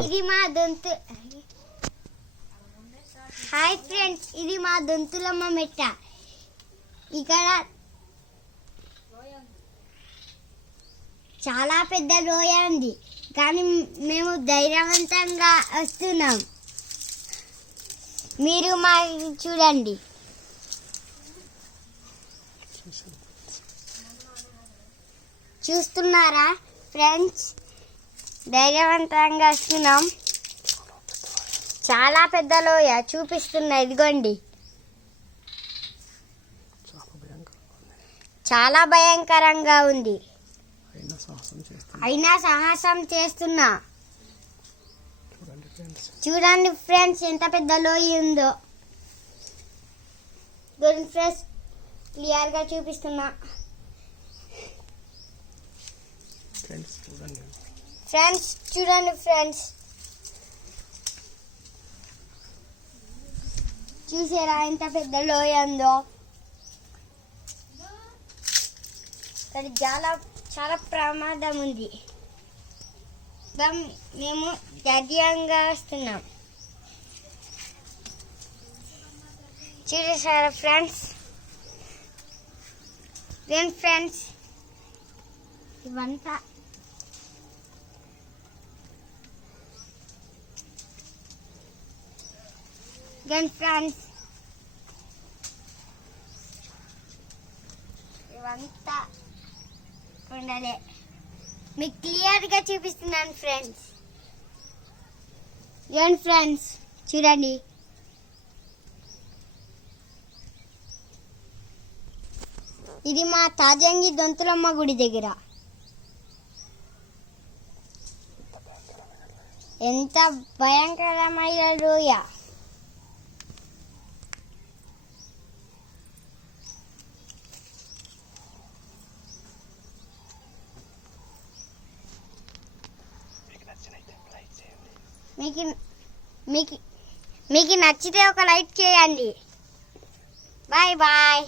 ఇది మా Donthu. Hi friends, ఇది మా దొంతులమ్మ మెట్ట. ఇక్కడ చాలా పెద్ద లోయ ఉంది, కానీ మేము ధైర్యవంతంగా వస్తున్నాం. మీరు మా చూడండి. చూస్తున్నారా ఫ్రెండ్స్, ధైర్యవంతంగా వస్తున్నాం. చాలా పెద్ద లోయ చూపిస్తున్నా, ఇదిగోండి. చాలా భయంకరంగా ఉంది, అయినా సాహసం చేస్తున్నా. చూడండి ఫ్రెండ్స్, ఎంత పెద్ద లోయ ఉందో. ఫ్రెండ్స్, క్లియర్గా చూపిస్తున్నా. ఫ్రెండ్స్ చూడండి ఫ్రెండ్స్, చూసారా ఎంత పెద్ద లోయ ఉందో. ఇక్కడ చాలా ప్రమాదం ఉంది. మేము ధైర్యంగా వస్తున్నాం. చూసారా ఫ్రెండ్స్, ఫ్రెండ్స్ ఇవంతా ఫ్రెండ్స్ ఇవంతా ఉండాలి. మీకు క్లియర్గా చూపిస్తున్నాను ఫ్రెండ్స్. ఫ్రెండ్స్ చూడండి. ఇది మా తాజంగి దొంతులమ్మ గుడి దగ్గర. ఎంత భయంకరమైన లోయ. మీకు నచ్చితే ఒక లైక్ చేయండి. Bye bye.